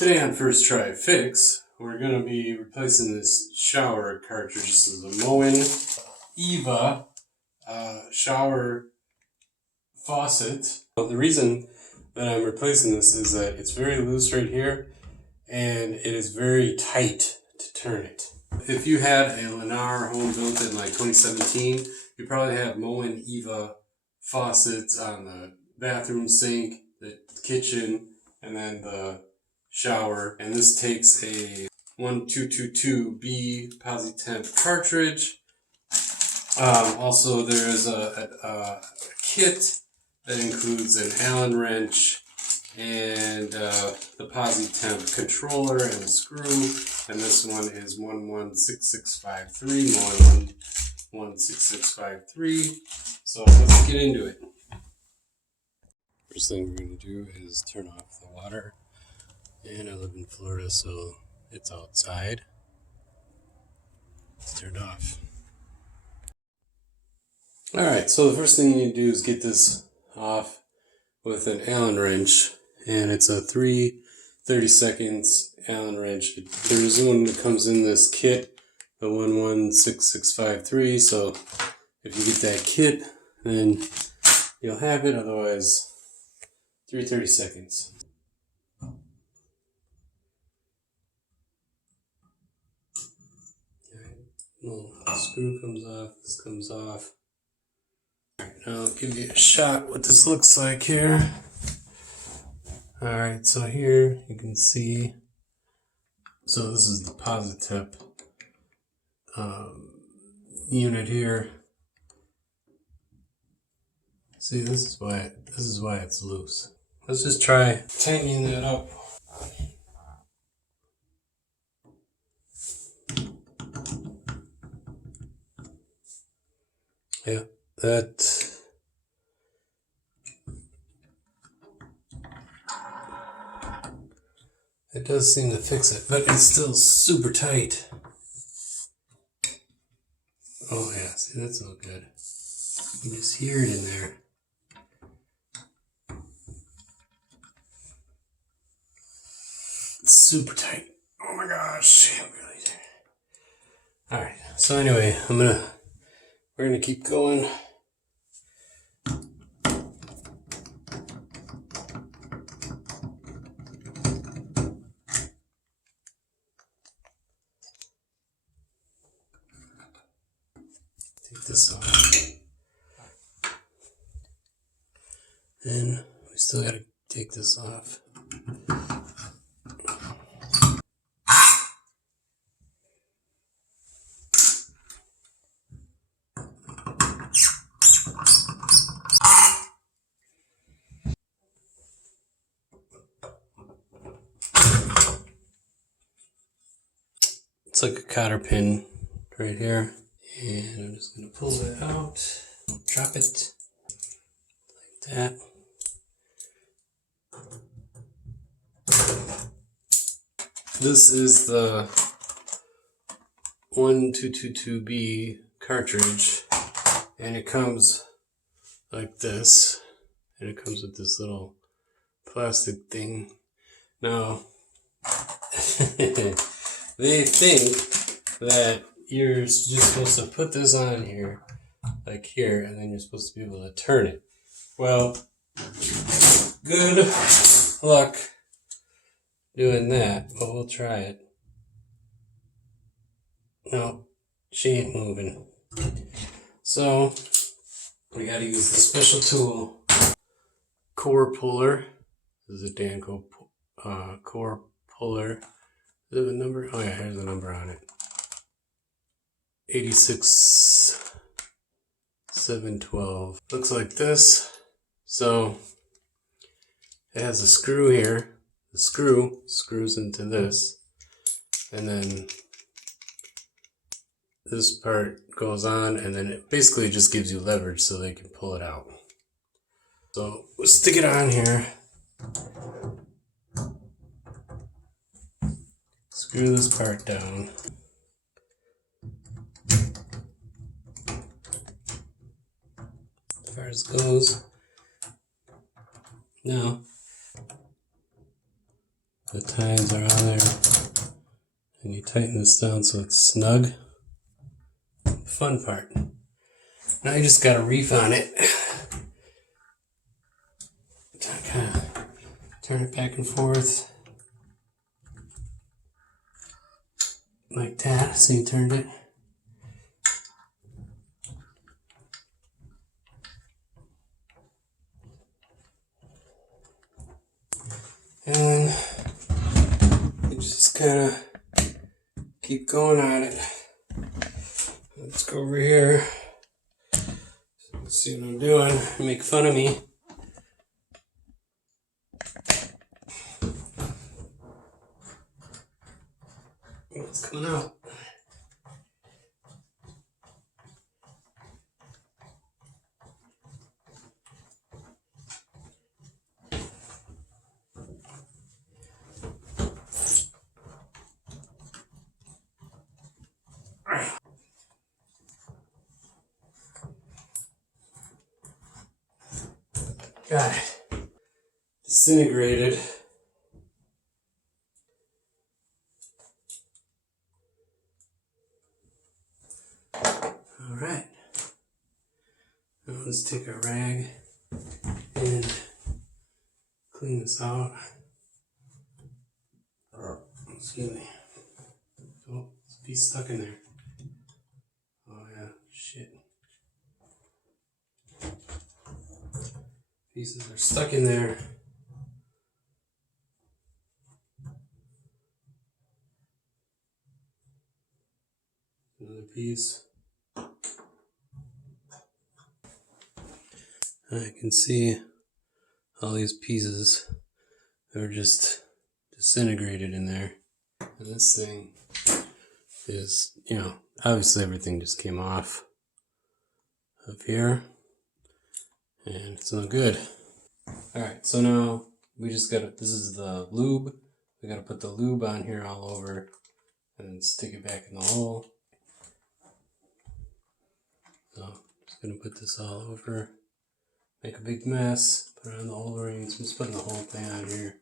Today on First Try Fix, we're going to be replacing this shower cartridge. This is a Moen Eva Shower Faucet. Well, the reason that I'm replacing this is that it's very loose right here and it is very tight to turn it. If you had a Lennar home built in like 2017, you probably have Moen Eva faucets on the bathroom sink, the kitchen, and then the shower. And this takes a 1222B PosiTemp cartridge. Also, there is a kit that includes an Allen wrench and the PosiTemp controller and a screw. And this one is 116653, Moen 116653. So let's get into it. First thing we're going to do is turn off the water. And I live in Florida, so it's outside. It's turned off. Alright, so the first thing you need to do is get this off with an Allen wrench. And it's a 3/32 Allen wrench. There is one that comes in this kit, the 116653. So if you get that kit, then you'll have it. Otherwise, 3/32. Little screw comes off, this comes off. Alright, now I'll give you a shot what this looks like here. Alright, so here you can see, so this is the PosiTemp unit here. See, this is why it's loose. Let's just try tightening that up. Yeah, that it does seem to fix it, but it's still super tight. Oh yeah, see, that's no good. You can just hear it in there. It's super tight. Oh my gosh. Alright, so anyway, we're gonna keep going. Take this off. Then we still gotta take this off. It's like a cotter pin right here. And I'm just going to pull that out, drop it like that. This is the 1222B cartridge, and it comes like this, and it comes with this little plastic thing. Now, they think that you're just supposed to put this on here, like here, and then you're supposed to be able to turn it. Well, good luck doing that, but we'll try it. No, she ain't moving. So, we gotta use the special tool, core puller. This is a Danco core puller. Is there a number? Oh yeah, here's the number on it. 86712. Looks like this. So it has a screw here. The screw screws into this, and then this part goes on, and then it basically just gives you leverage so they can pull it out. So we'll stick it on here. Screw this part down. As far as it goes. Now, The tines are on there, and you tighten this down so it's snug. The fun part. Now you just got a reef on it. Kind of turn it back and forth like that. So you turned it. And you just kind of keep going on it. Let's go over here. See what I'm doing. Make fun of me. What's coming out? Got it. Disintegrated. Alright. Now let's take a rag and clean this out. Excuse me. Oh, there's a piece stuck in there. Oh yeah, shit. Pieces are stuck in there. Another piece. I can see all these pieces that are just disintegrated in there. And this thing is, obviously everything just came off of here. And it's not good. Alright, so now we just gotta, this is the lube. We gotta put the lube on here all over and then stick it back in the hole. So I'm just gonna put this all over, make a big mess, put it on the O-rings. I'm just putting the whole thing on here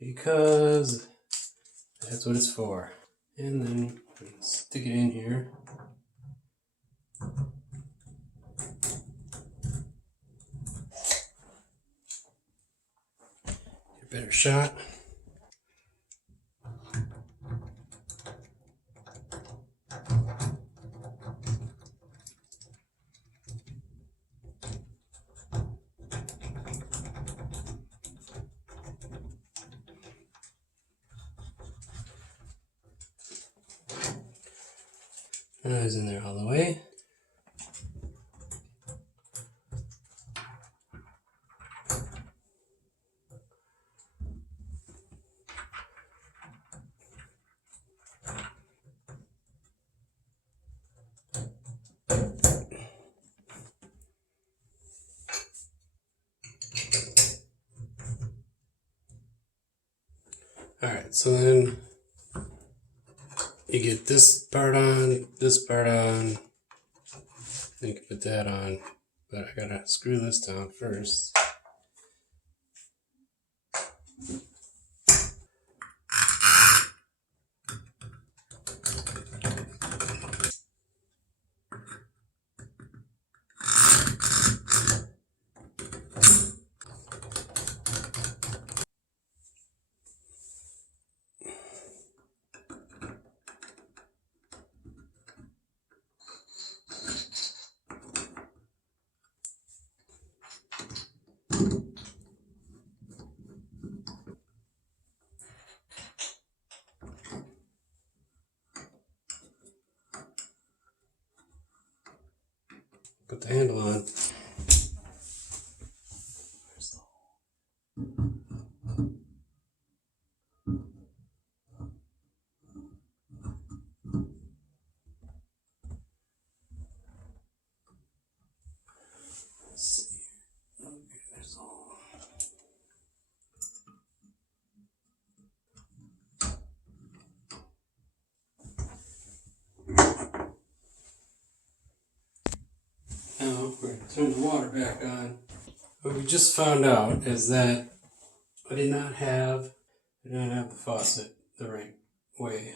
because that's what it's for. And then stick it in here. Better shot. And I was in there all the way. Alright, so then you get this part on, then you can put that on, but I gotta screw this down first. Put the handle on. Let's see. Okay, there's all. Now we're going to turn the water back on. What we just found out is that I did not have I did not have the faucet the right way.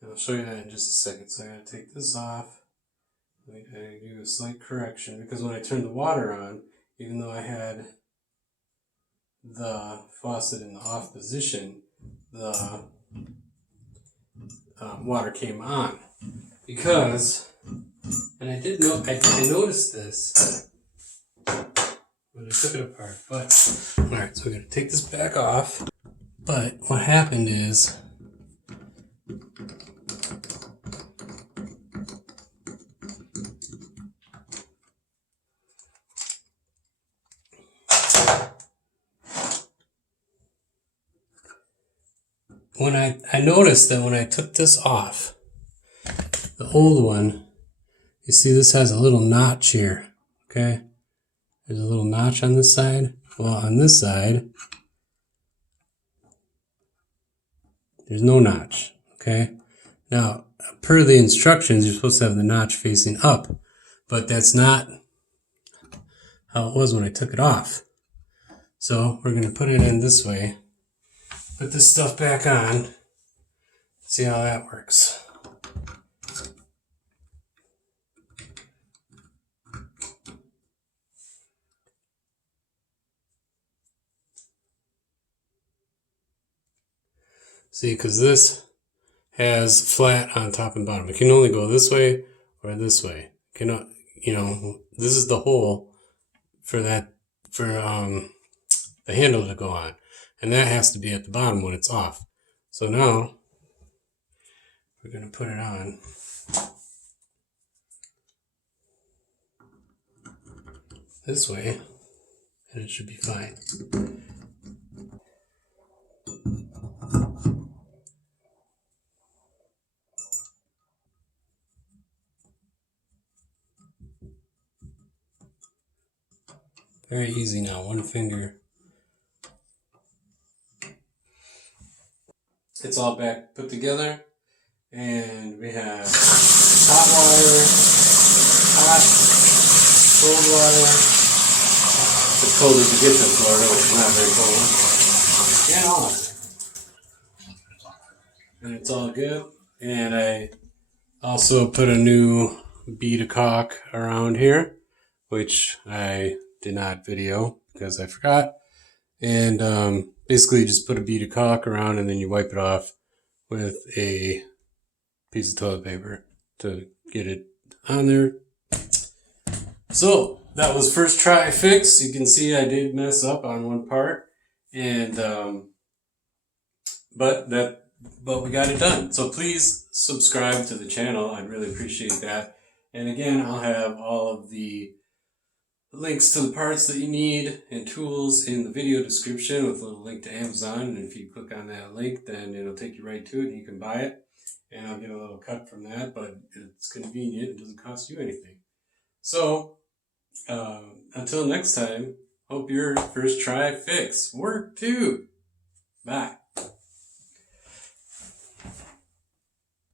And I'll show you that in just a second. So I gotta take this off. I do a slight correction because when I turned the water on, even though I had the faucet in the off position, the water came on because, and I did know, I noticed this when I took it apart. But all right, so we're gonna take this back off. But what happened is, when I noticed that when I took this off, the old one, you see this has a little notch here, okay? There's a little notch on this side. Well, on this side, there's no notch, okay? Now, per the instructions, you're supposed to have the notch facing up, but that's not how it was when I took it off. So we're gonna put it in this way, put this stuff back on, see how that works. See, because this has flat on top and bottom. It can only go this way or this way. It cannot, you know, this is the hole for that, for the handle to go on. And that has to be at the bottom when it's off. So now, we're going to put it on. This way, and it should be fine. Very easy now, one finger. It's all back put together, and we have hot water, hot, cold water. It's cold as you get to Florida, which is not very cold. And on. And it's all good. And I also put a new bead of caulk around here, which I did not video because I forgot. And basically just put a bead of caulk around and then you wipe it off with a piece of toilet paper to get it on there. So that was first try fix. You can see I did mess up on one part, and but we got it done. So please subscribe to the channel. I'd really appreciate that. And again, I'll have all of the links to the parts that you need and tools in the video description with a little link to Amazon. And if you click on that link, then it'll take you right to it and you can buy it. And I'll get a little cut from that, but it's convenient. It doesn't cost you anything. So until next time, hope your first try fix worked too. Bye.